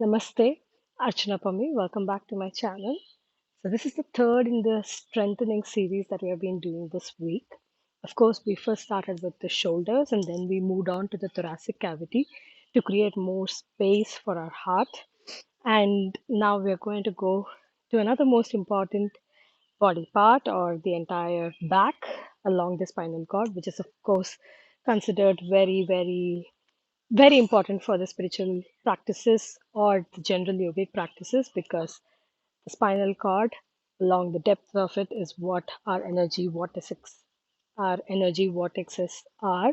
Namaste, Archana Pammi. Welcome back to my channel. So, this is the third in the strengthening series that we have been doing this week. Of course, we first started with the shoulders and then we moved on to the thoracic cavity to create more space for our heart. And now we are going to go to another most important body part or the entire back along the spinal cord, which is, of course, considered very important for the spiritual practices or the general yogic practices because the spinal cord along the depth of it is what our energy vortexes are,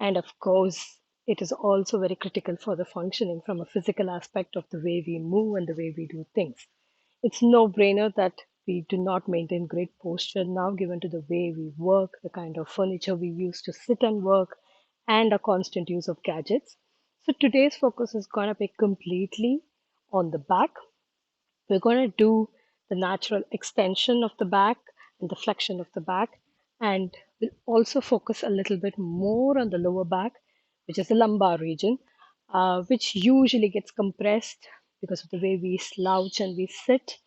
and of course it is also very critical for the functioning from a physical aspect of the way we move and the way we do things. It's no brainer that we do not maintain great posture now, given to the way we work, the kind of furniture we use to sit and work, and a constant use of gadgets. So today's focus is going to be completely on the back. We're going to do the natural extension of the back and the flexion of the back, and we'll also focus a little bit more on the lower back, which is the lumbar region, which usually gets compressed because of the way we slouch and we sit,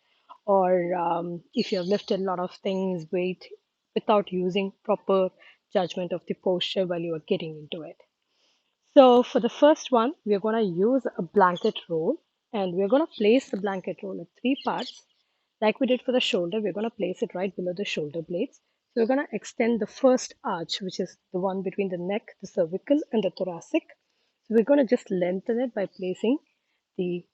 or if you have lifted a lot of things, weight, without using proper judgment of the posture while you are getting into it. So for the first one, we're going to use a blanket roll and we're going to place the blanket roll in three parts. Like we did for the shoulder, we're going to place it right below the shoulder blades. So we're going to extend the first arch, which is the one between the neck, the cervical, and the thoracic. So we're going to just lengthen it by placing the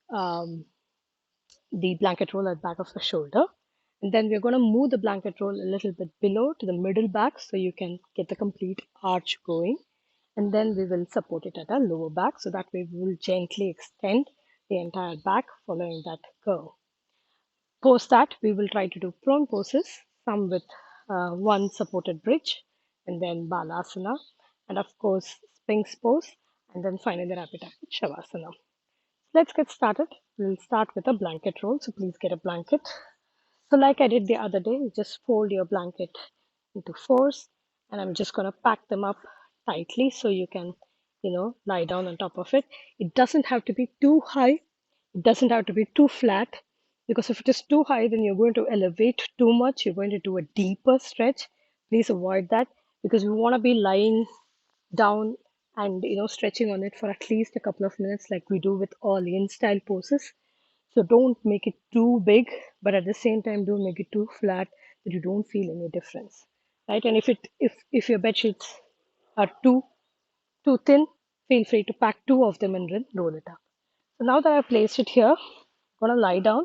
the blanket roll at the back of the shoulder. And then we're going to move the blanket roll a little bit below to the middle back so you can get the complete arch going. And then we will support it at our lower back so that way we will gently extend the entire back following that curve. Post that, we will try to do prone poses, some with one supported bridge, and then balasana, and of course Sphinx pose, and then finally wrap it up with Shavasana. Let's get started. We'll start with a blanket roll. So please get a blanket. So like I did the other day, you just fold your blanket into fours, and I'm just gonna pack them up tightly so you can, lie down on top of it. It doesn't have to be too high. It doesn't have to be too flat because if it is too high, then you're going to elevate too much. You're going to do a deeper stretch. Please avoid that because we want to be lying down and stretching on it for at least a couple of minutes like we do with all in style poses. So don't make it too big, but at the same time don't make it too flat that you don't feel any difference, right? And if your bed sheets are too thin, feel free to pack two of them and then roll it up. So now that I've placed it here, I'm gonna lie down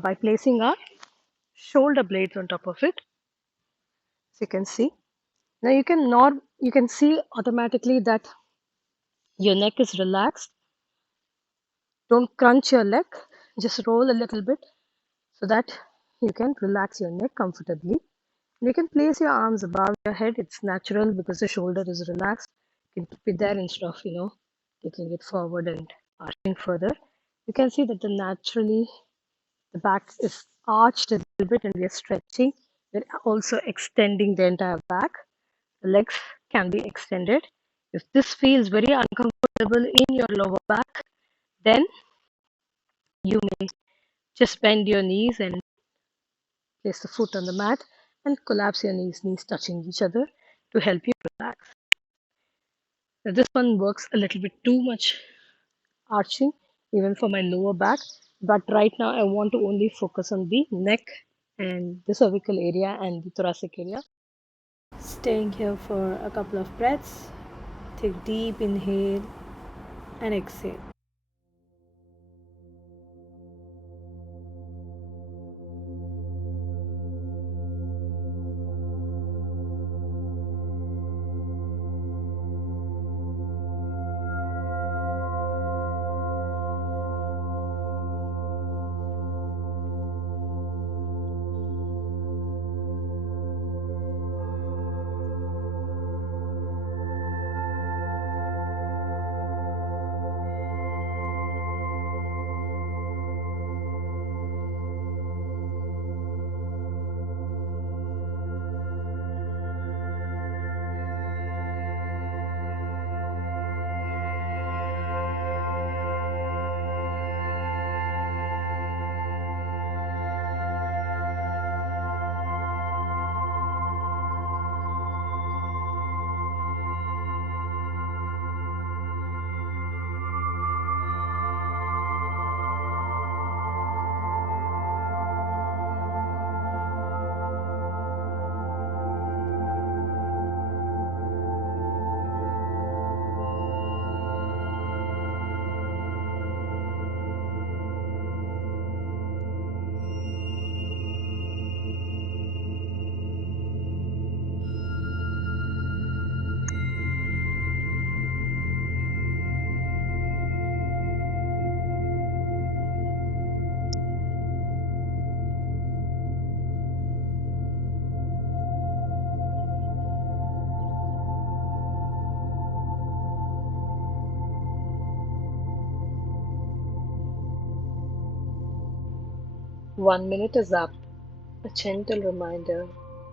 by placing our shoulder blades on top of it. So you can see. Now you can see automatically that your neck is relaxed. Don't crunch your leg, just roll a little bit so that you can relax your neck comfortably. You can place your arms above your head. It's natural because the shoulder is relaxed. You can keep it there instead of, taking it forward and arching further. You can see that the back is arched a little bit and we are stretching. We're also extending the entire back. The legs can be extended. If this feels very uncomfortable in your lower back, then you may just bend your knees and place the foot on the mat and collapse your knees touching each other to help you relax. Now, this one works a little bit too much arching, even for my lower back, but right now I want to only focus on the neck and the cervical area and the thoracic area. Staying here for a couple of breaths. Take deep inhale and exhale. 1 minute is up. A gentle reminder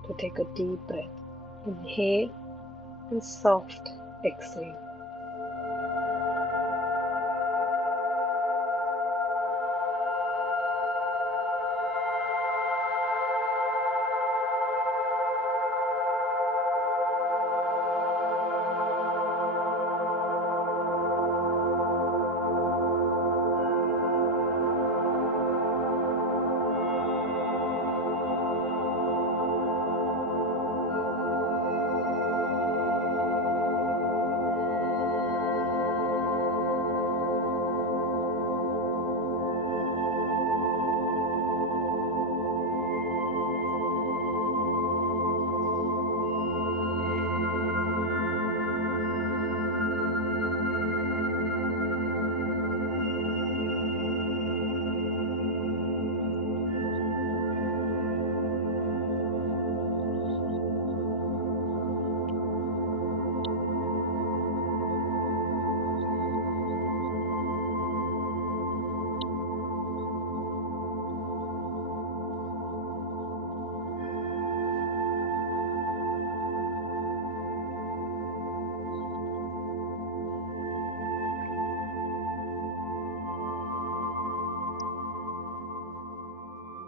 to take a deep breath. Inhale and soft exhale.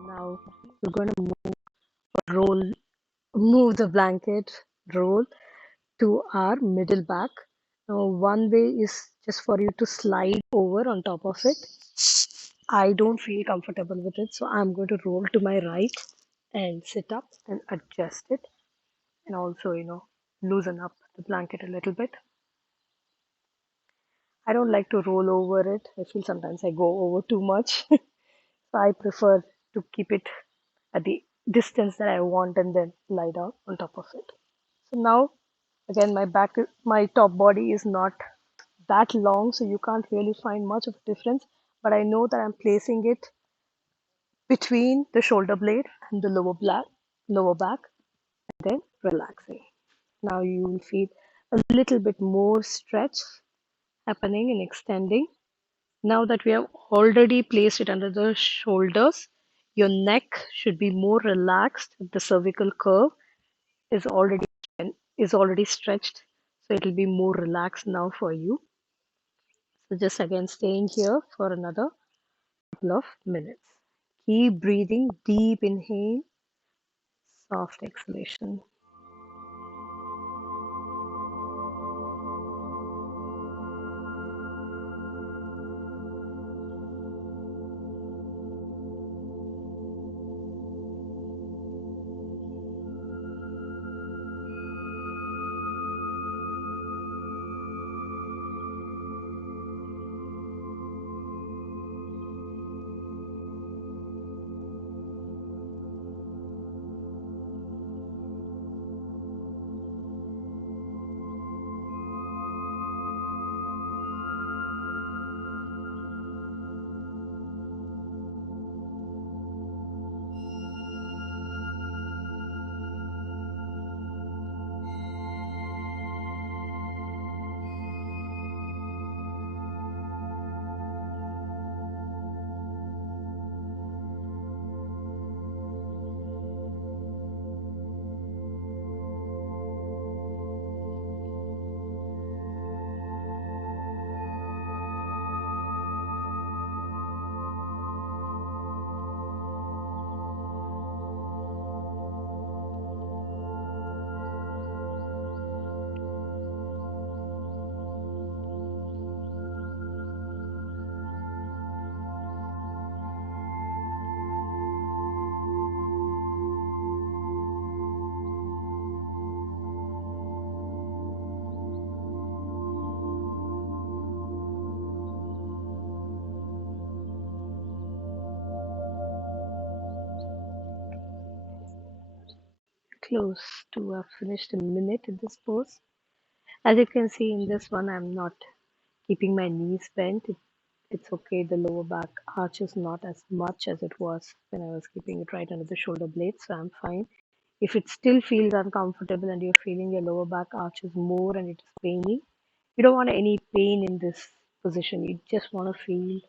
Now we're going to roll, move the blanket roll to our middle back. Now, one way is just for you to slide over on top of it. I don't feel comfortable with it, so I'm going to roll to my right and sit up and adjust it, and also, loosen up the blanket a little bit. I don't like to roll over it. I feel sometimes I go over too much. So I prefer to keep it at the distance that I want and then lie down on top of it. So now, again, my top body is not that long, so you can't really find much of a difference. But I know that I'm placing it between the shoulder blade and the lower back, and then relaxing. Now you will feel a little bit more stretch happening and extending. Now that we have already placed it under the shoulders, your neck should be more relaxed. The cervical curve is already stretched, so it will be more relaxed now for you. So just again staying here for another couple of minutes. Keep breathing, deep inhale, soft exhalation. Close to I've finished a minute in this pose. As you can see in this one, I'm not keeping my knees bent. It's okay. The lower back arch is not as much as it was when I was keeping it right under the shoulder blade, so I'm fine. If it still feels uncomfortable and you're feeling your lower back arches more and it is paining, you don't want any pain in this position. You just want to feel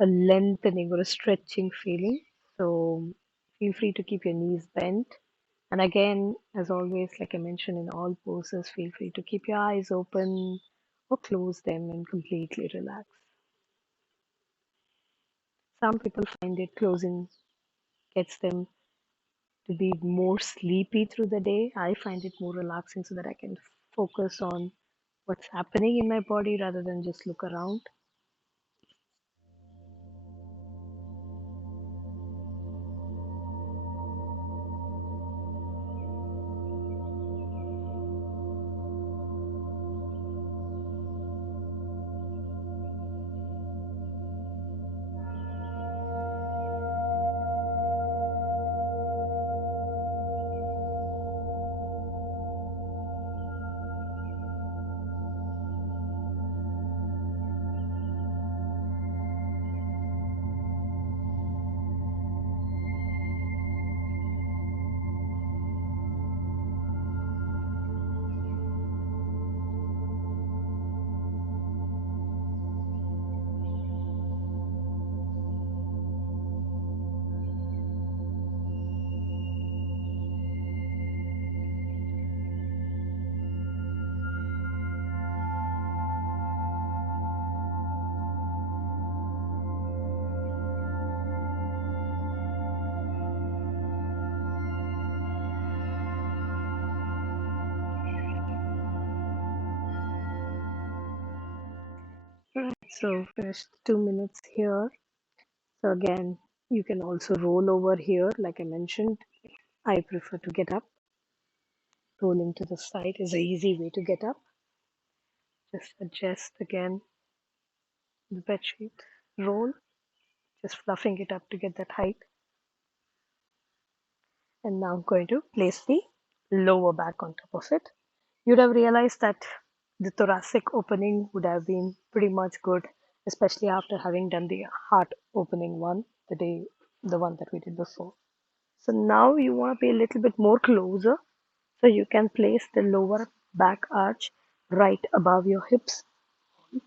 a lengthening or a stretching feeling. So feel free to keep your knees bent. And again, as always, like I mentioned in all poses, feel free to keep your eyes open or close them and completely relax. Some people find it closing gets them to be more sleepy through the day. I find it more relaxing so that I can focus on what's happening in my body rather than just look around. Right, so finished 2 minutes here. So again, you can also roll over here, like I mentioned. I prefer to get up. Rolling to the side is a easy way to get up. Just adjust again the bed sheet. Roll, just fluffing it up to get that height. And now I'm going to place the lower back on top of it. You'd have realized that the thoracic opening would have been pretty much good, especially after having done the heart opening one, the one that we did before. So now you want to be a little bit more closer. So you can place the lower back arch right above your hips,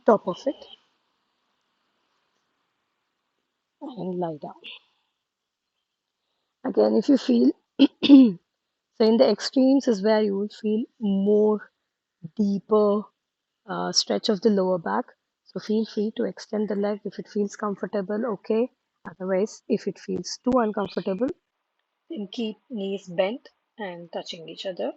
top of it, and lie down. Again, if you feel so in the extremes is where you will feel more deeper stretch of the lower back. So feel free to extend the leg if it feels comfortable, okay. Otherwise, if it feels too uncomfortable, then keep knees bent and touching each other.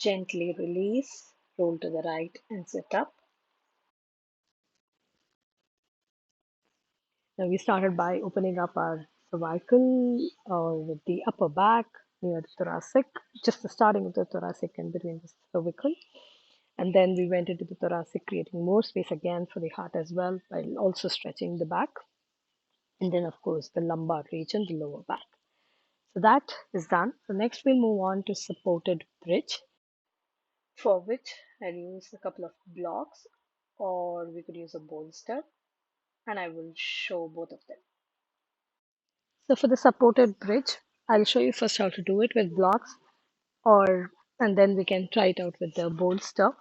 Gently release, roll to the right and sit up. Now we started by opening up our cervical with the upper back near the thoracic, just the starting of the thoracic and between the cervical. And then we went into the thoracic, creating more space again for the heart as well, while also stretching the back. And then, of course, the lumbar region, the lower back. So that is done. So next we'll move on to supported bridge, for which I'll use a couple of blocks, or we could use a bolster, and I will show both of them. So for the supported bridge, I'll show you first how to do it with blocks, or and then we can try it out with the bolster.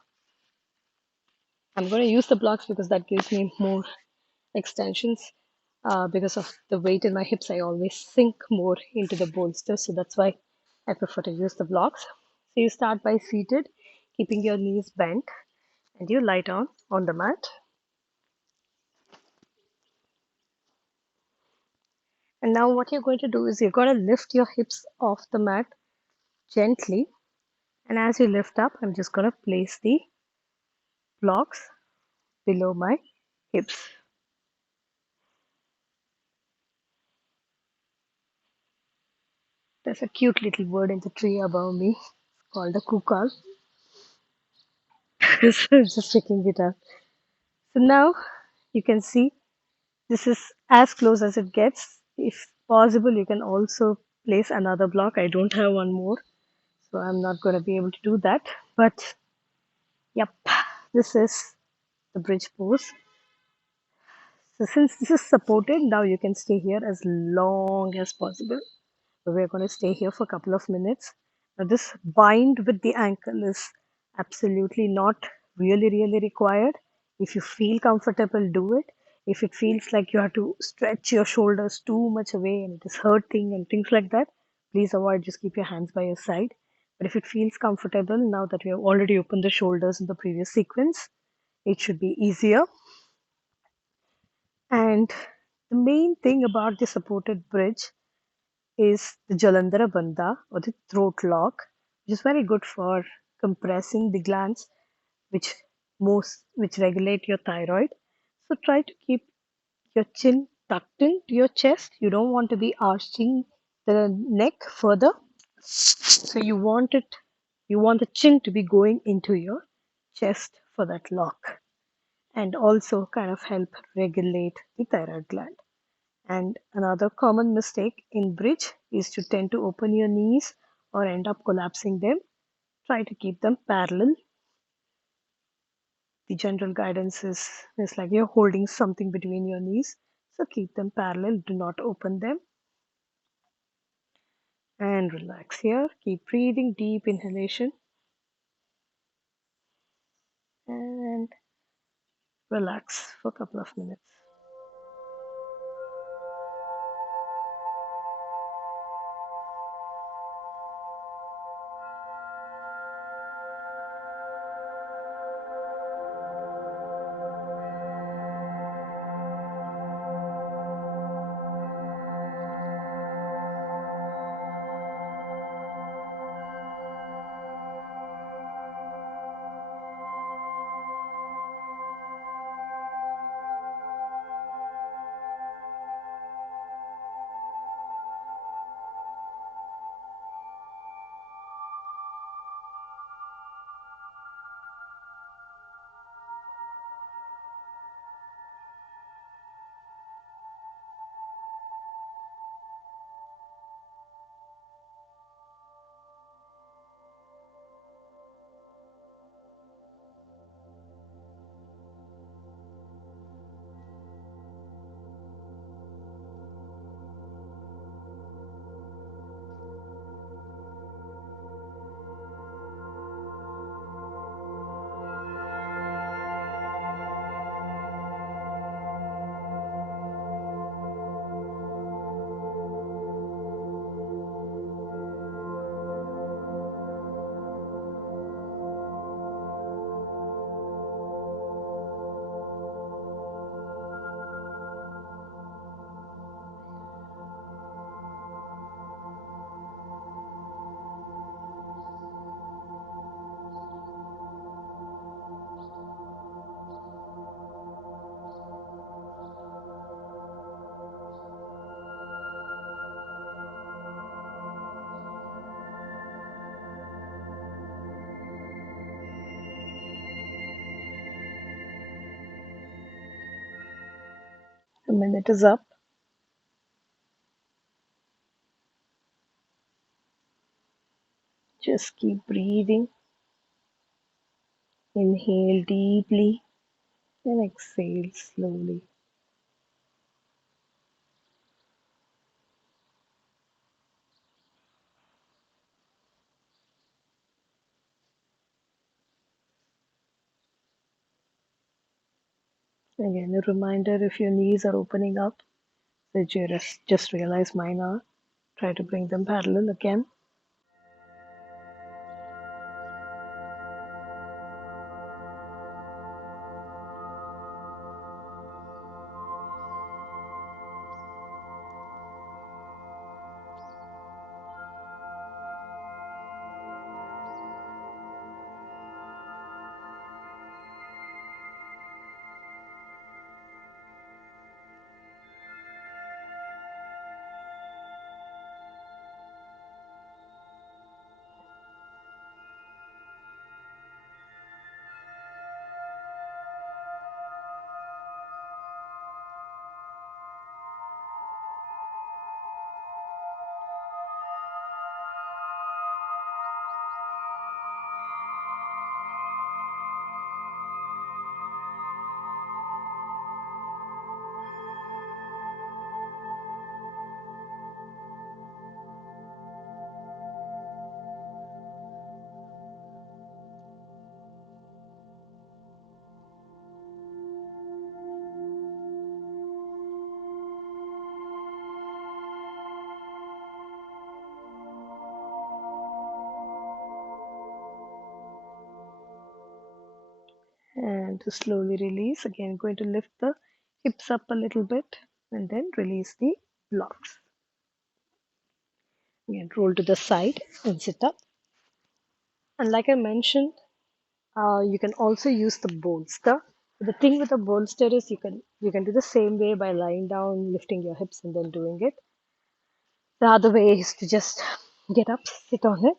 I'm going to use the blocks because that gives me more extensions. Because of the weight in my hips, I always sink more into the bolster, so that's why I prefer to use the blocks. So you start by seated, keeping your knees bent, and you lie down on the mat. And now what you're going to do is you're going to lift your hips off the mat gently. And as you lift up, I'm just going to place the blocks below my hips. There's a cute little bird in the tree above me called a cuckoo. So I'm just picking it up. So now you can see this is as close as it gets. If possible, you can also place another block. I don't have one more, so I'm not going to be able to do that. But yep, this is the bridge pose. So since this is supported, now you can stay here as long as possible. So we're going to stay here for a couple of minutes. Now this bind with the ankle is absolutely not really required. If you feel comfortable, do it. If it feels like you have to stretch your shoulders too much away and it is hurting and things like that, please avoid. Just keep your hands by your side. But if it feels comfortable, now that we have already opened the shoulders in the previous sequence, it should be easier. And the main thing about the supported bridge is the Jalandhara Bandha or the throat lock, which is very good for compressing the glands which which regulate your thyroid. So try to keep your chin tucked into your chest. You don't want to be arching the neck further. So you want the chin to be going into your chest for that lock and also kind of help regulate the thyroid gland. And another common mistake in bridge is to tend to open your knees or end up collapsing them. Try to keep them parallel. The general guidance is like you're holding something between your knees. So keep them parallel. Do not open them. And relax here. Keep breathing, deep inhalation. And relax for a couple of minutes. A minute is up. Just keep breathing. Inhale deeply and exhale slowly. Again, a reminder if your knees are opening up, that you just realize mine are. Try to bring them parallel again. And to slowly release, again, going to lift the hips up a little bit and then release the blocks. Again, roll to the side and sit up. And like I mentioned, you can also use the bolster. The thing with the bolster is you can do the same way by lying down, lifting your hips, and then doing it. The other way is to just get up, sit on it,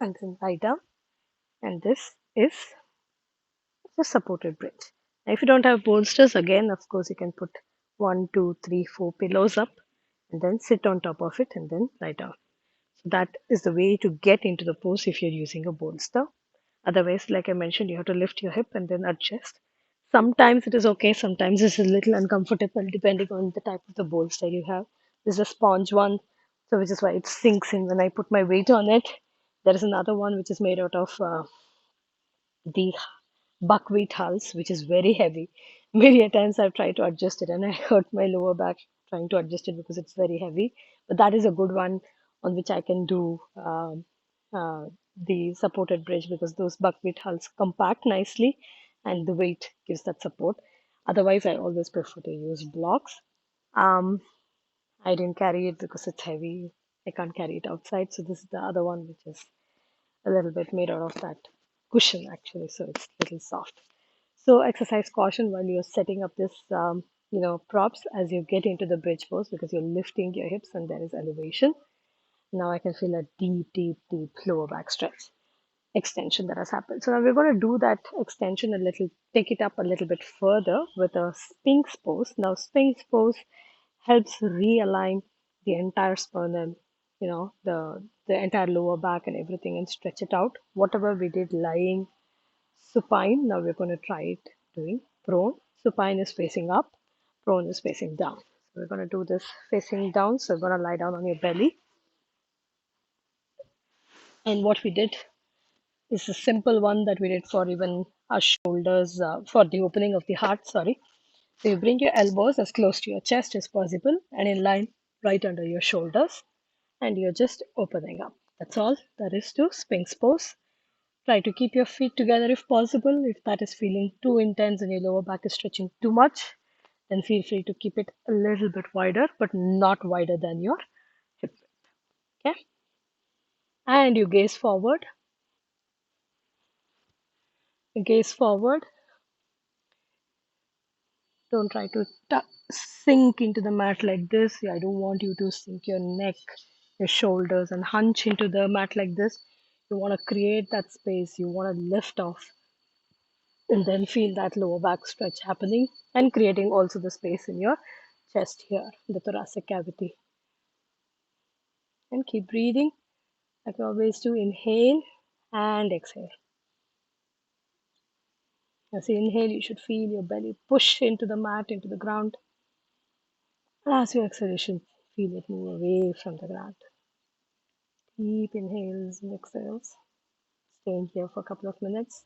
and then lie down. And this is the supported bridge. Now, if you don't have bolsters, again, of course, you can put one, two, three, four pillows up, and then sit on top of it, and then lie down. So that is the way to get into the pose if you're using a bolster. Otherwise, like I mentioned, you have to lift your hip and then adjust. Sometimes it is okay, sometimes it's a little uncomfortable depending on the type of the bolster you have. There's a sponge one, so which is why it sinks in when I put my weight on it. There is another one which is made out of the buckwheat hulls, which is very heavy. Many a times I've tried to adjust it and I hurt my lower back trying to adjust it because it's very heavy. But that is a good one on which I can do the supported bridge because those buckwheat hulls compact nicely and the weight gives that support. Otherwise, I always prefer to use blocks. Um, I didn't carry it because it's heavy. I can't carry it outside. So this is the other one, which is a little bit made out of that cushion actually, so it's a little soft. So exercise caution while you're setting up this, props as you get into the bridge pose because you're lifting your hips and there is elevation. Now I can feel a deep, deep, deep lower back stretch extension that has happened. So now we're going to do that extension a little, take it up a little bit further with a Sphinx pose. Now Sphinx pose helps realign the entire sternum, the entire lower back and everything and stretch it out. Whatever we did lying supine, now we're going to try it doing prone. Supine is facing up, prone is facing down. So we're going to do this facing down. So we're going to lie down on your belly. And what we did is a simple one that we did for even our shoulders, for the opening of the heart, sorry. So you bring your elbows as close to your chest as possible and in line right under your shoulders. And you're just opening up. That's all there is to Sphinx pose. Try to keep your feet together if possible. If that is feeling too intense and your lower back is stretching too much, then feel free to keep it a little bit wider, but not wider than your hip width. Okay? And you gaze forward. You gaze forward. Don't try to sink into the mat like this. I don't want you to sink your neck, your shoulders, and hunch into the mat like this. You want to create that space. You want to lift off. And then feel that lower back stretch happening and creating also the space in your chest here, the thoracic cavity. And keep breathing like we always do. Inhale and exhale. As you inhale, you should feel your belly push into the mat, into the ground. And as you exhale, you should feel it move away from the ground. Deep inhales and exhales. Staying here for a couple of minutes.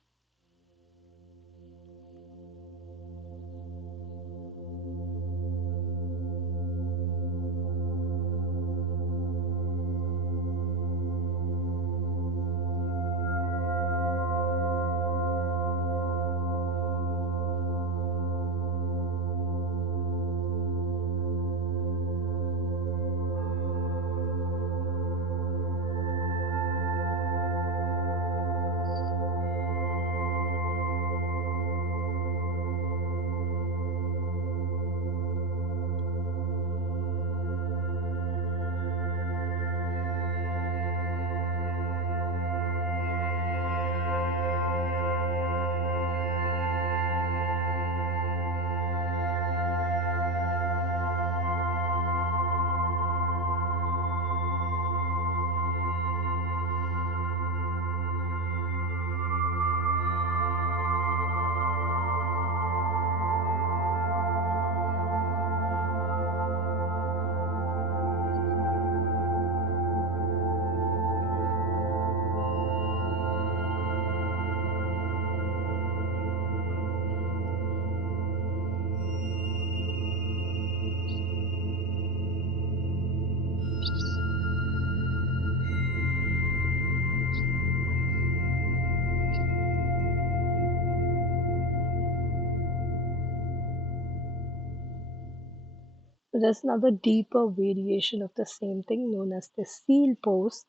There's another deeper variation of the same thing known as the seal pose.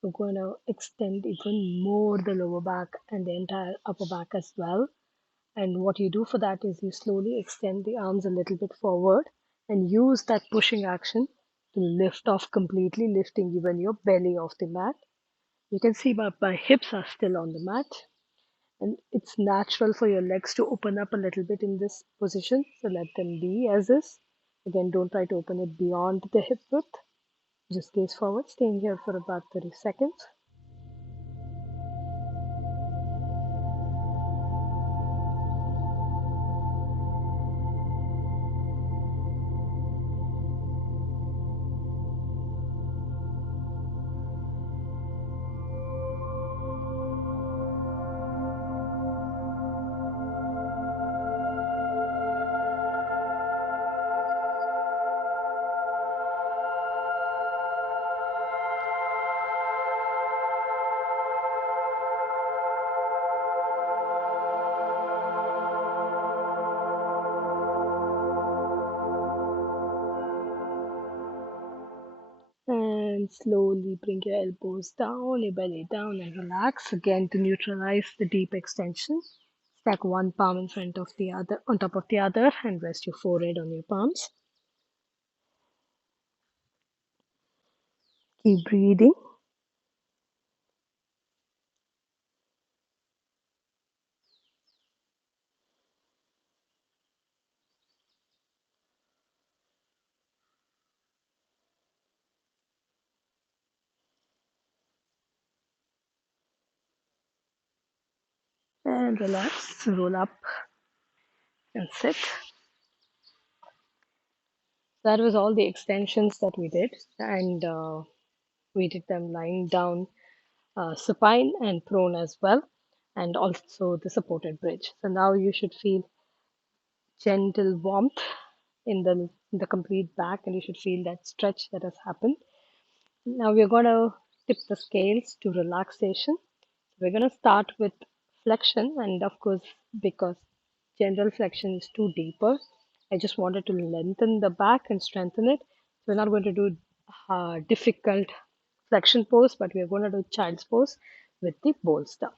We're going to extend even more the lower back and the entire upper back as well. And what you do for that is you slowly extend the arms a little bit forward and use that pushing action to lift off completely, lifting even your belly off the mat. You can see my hips are still on the mat, and it's natural for your legs to open up a little bit in this position. So let them be as is. Again, don't try to open it beyond the hip width. Just gaze forward, staying here for about 30 seconds. And slowly bring your elbows down, your belly down, and relax again to neutralize the deep extension. Stack one palm in front of the other, on top of the other, and rest your forehead on your palms. Keep breathing and relax. Roll up and sit. That was all the extensions that we did, and we did them lying down, supine and prone as well, and also the supported bridge. So now you should feel gentle warmth in the complete back, and you should feel that stretch that has happened. Now we're going to tip the scales to relaxation. We're going to start with flexion, and of course, because general flexion is too deeper, I just wanted to lengthen the back and strengthen it. So we're not going to do difficult flexion pose, but we're going to do child's pose with the bolster.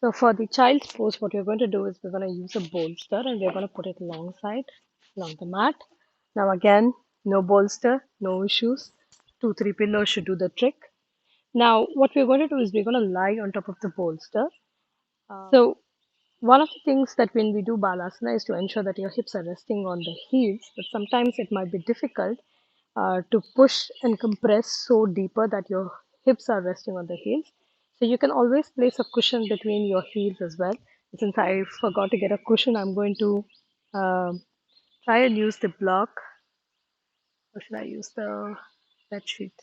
So for the child's pose, what we're going to do is we're going to use a bolster and we're going to put it alongside along the mat. Now again, no bolster, no issues. Two, three pillows should do the trick. Now what we're going to do is we're going to lie on top of the bolster. So One of the things that when we do balasana is to ensure that your hips are resting on the heels, but sometimes it might be difficult to push and compress so deeper that your hips are resting on the heels. So you can always place a cushion between your heels as well. Since I forgot to get a cushion, I'm going to try and use the block, or should I use the bed sheet?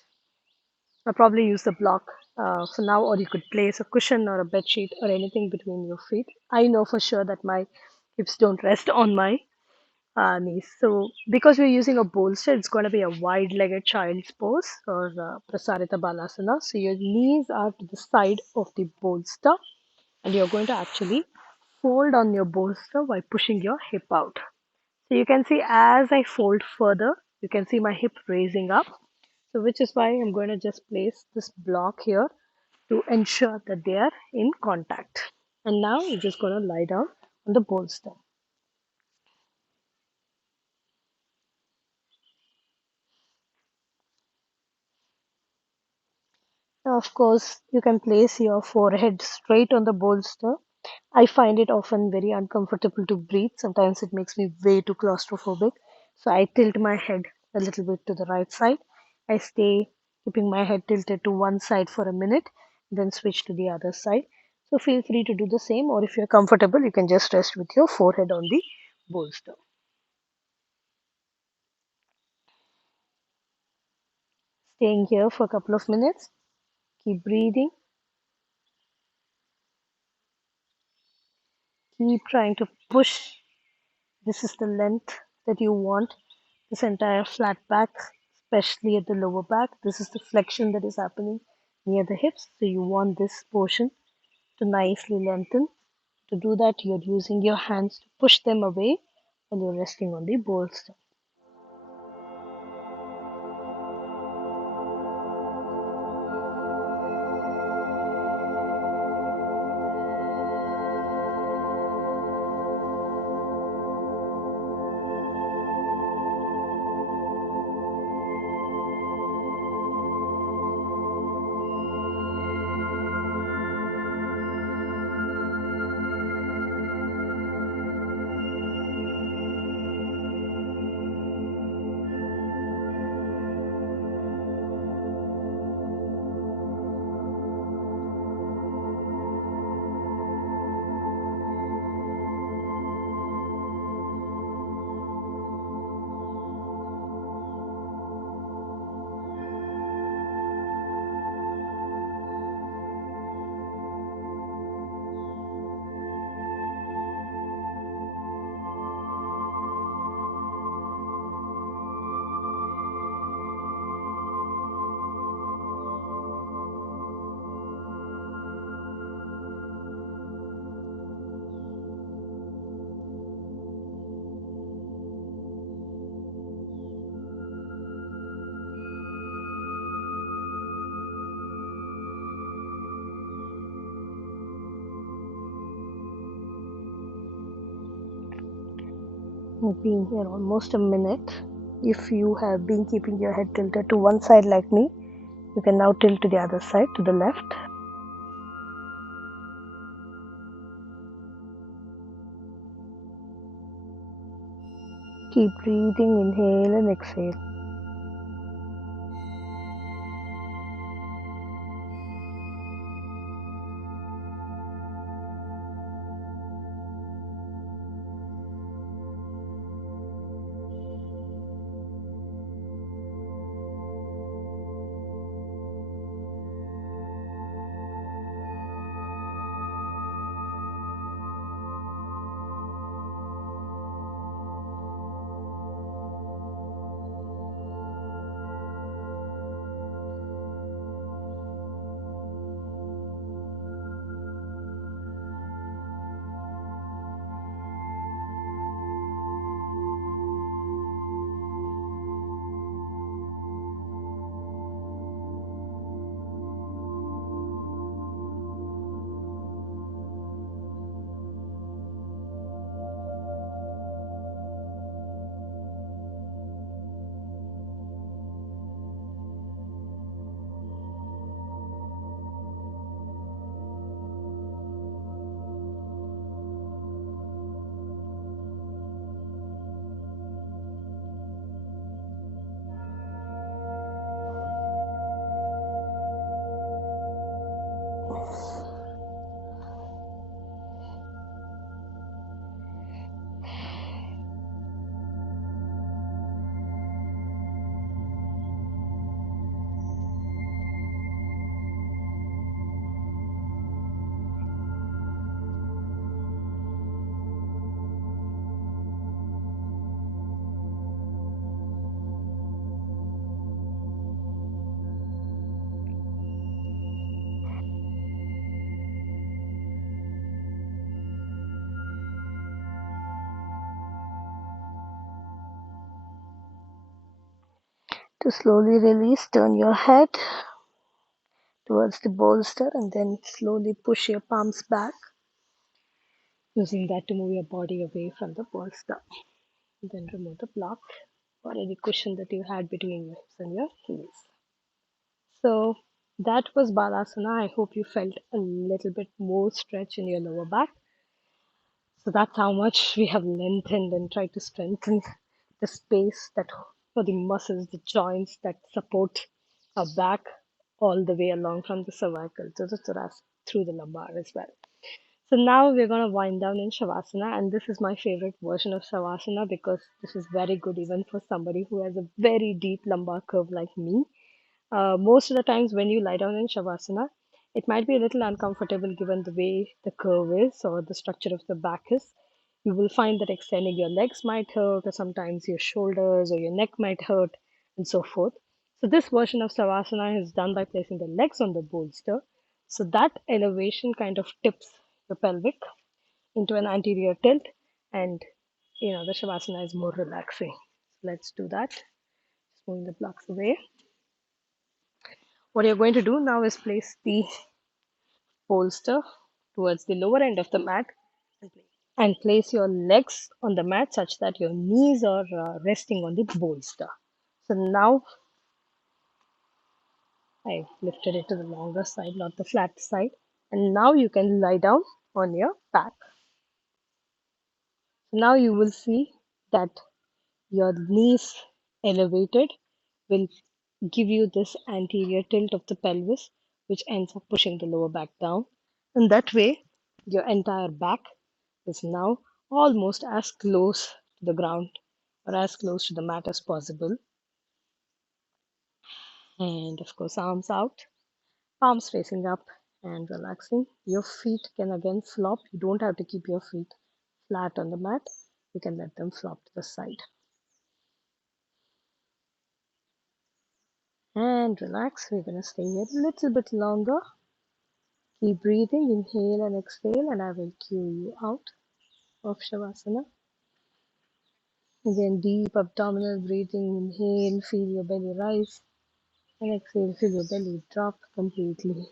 I'll probably use the block for now, or you could place a cushion or a bed sheet or anything between your feet. I know for sure that my hips don't rest on my knees. So, because we're using a bolster, it's going to be a wide legged child's pose or Prasarita Balasana. So, your knees are to the side of the bolster, and you're going to actually fold on your bolster by pushing your hip out. So you can see as I fold further, you can see my hip raising up. So which is why I'm going to just place this block here to ensure that they are in contact. And now you're just going to lie down on the bolster. Now, of course, you can place your forehead straight on the bolster. I find it often very uncomfortable to breathe. Sometimes it makes me way too claustrophobic. So I tilt my head a little bit to the right side. I stay keeping my head tilted to one side for a minute, then switch to the other side. So feel free to do the same, or if you're comfortable, you can just rest with your forehead on the bolster. Staying here for a couple of minutes. Keep breathing. Keep trying to push. This is the length that you want. This entire flat back, especially at the lower back. This is the flexion that is happening near the hips. So you want this portion to nicely lengthen. To do that, you're using your hands to push them away and you're resting on the bolster. You've been here almost a minute. If you have been keeping your head tilted to one side like me, you can now tilt to the other side, to the left. Keep breathing, inhale and exhale. To slowly release, turn your head towards the bolster and then slowly push your palms back, using that to move your body away from the bolster. Then remove the block or any cushion that you had between your hips and your heels. So that was Balasana. I hope you felt a little bit more stretch in your lower back. So that's how much we have lengthened and tried to strengthen the space that for the muscles, the joints that support our back all the way along from the cervical to the thoracic through the lumbar as well. So now we're going to wind down in Shavasana, and this is my favorite version of Shavasana because this is very good even for somebody who has a very deep lumbar curve like me. Most of the times when you lie down in Shavasana, it might be a little uncomfortable given the way the curve is or the structure of the back is. You will find that extending your legs might hurt, or sometimes your shoulders or your neck might hurt, and so forth. So, this version of Savasana is done by placing the legs on the bolster. So, that elevation kind of tips the pelvic into an anterior tilt, and the Shavasana is more relaxing. So let's do that. Just moving the blocks away. What you're going to do now is place the bolster towards the lower end of the mat and place your legs on the mat such that your knees are resting on the bolster. So now I lifted it to the longer side, not the flat side. And now you can lie down on your back. Now you will see that your knees elevated will give you this anterior tilt of the pelvis, which ends up pushing the lower back down. And that way, your entire back is now almost as close to the ground or as close to the mat as possible. And of course, arms out, palms facing up and relaxing. Your feet can again flop. You don't have to keep your feet flat on the mat. You can let them flop to the side. And relax. We're going to stay here a little bit longer. Keep breathing, inhale and exhale, and I will cue you out of Shavasana. Again, deep abdominal breathing. Inhale, feel your belly rise, and exhale, feel your belly drop completely.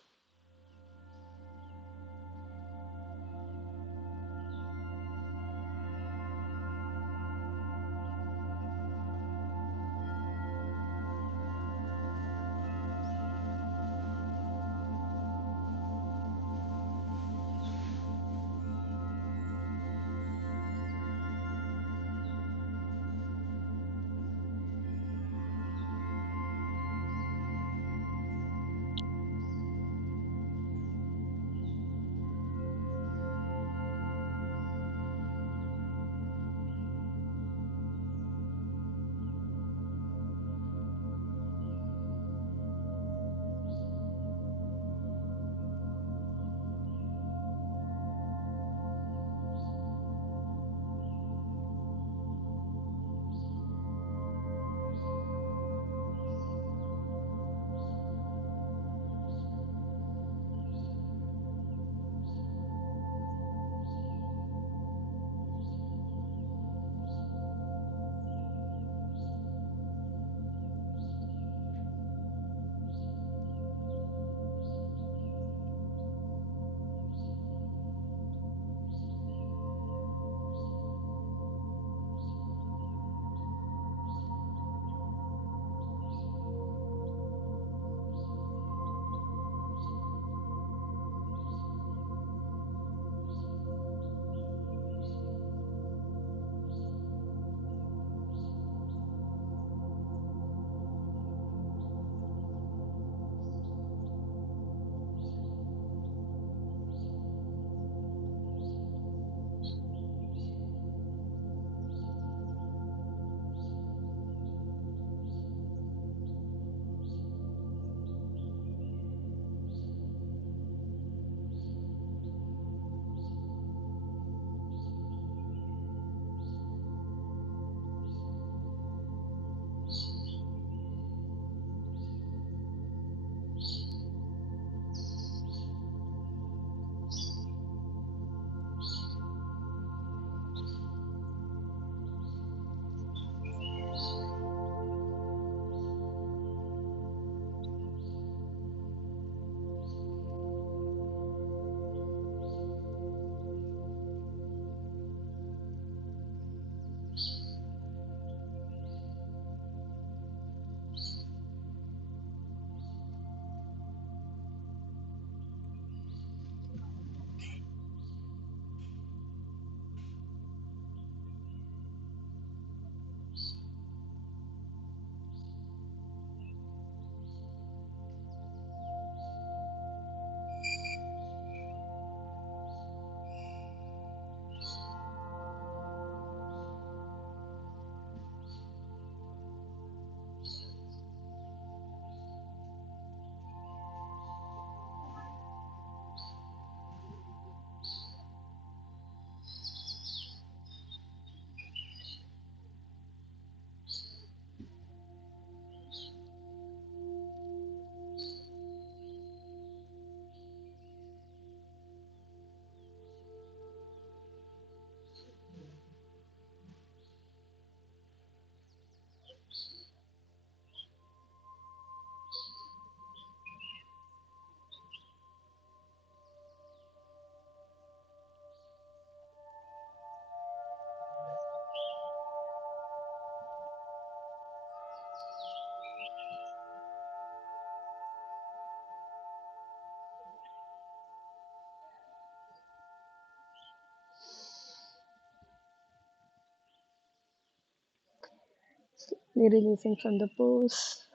Gently releasing from the pose,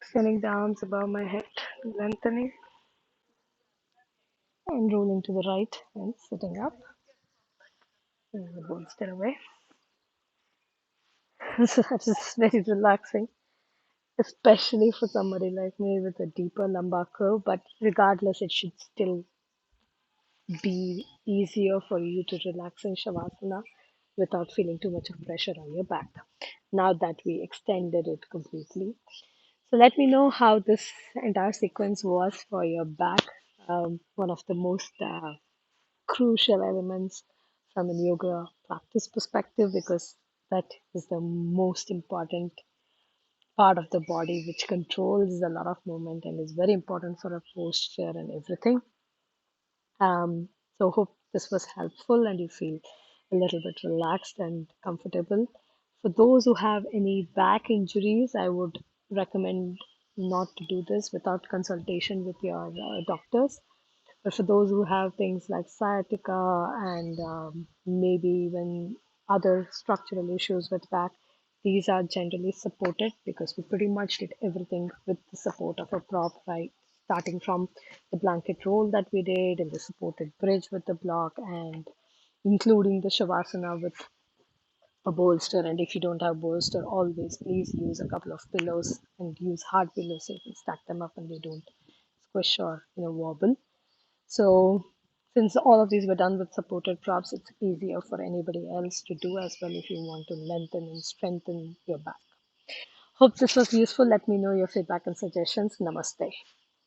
extending the arms above my head, lengthening and rolling to the right and sitting up. And the bolster away. So that is very relaxing, especially for somebody like me with a deeper lumbar curve. But regardless, it should still be easier for you to relax in Shavasana without feeling too much of pressure on your back. Now that we extended it completely. So let me know how this entire sequence was for your back. One of the most crucial elements from a yoga practice perspective, because that is the most important part of the body which controls a lot of movement and is very important for our posture and everything. So hope this was helpful and you feel a little bit relaxed and comfortable. For those who have any back injuries, I would recommend not to do this without consultation with your doctors. But for those who have things like sciatica and maybe even other structural issues with back, these are generally supported because we pretty much did everything with the support of a prop, right? Starting from the blanket roll that we did and the supported bridge with the block and including the Shavasana with a bolster. And if you don't have bolster, always please use a couple of pillows and use hard pillows so you can stack them up and they don't squish or wobble. So since all of these were done with supported props, it's easier for anybody else to do as well if you want to lengthen and strengthen your back. Hope this was useful. Let me know your feedback and suggestions. Namaste.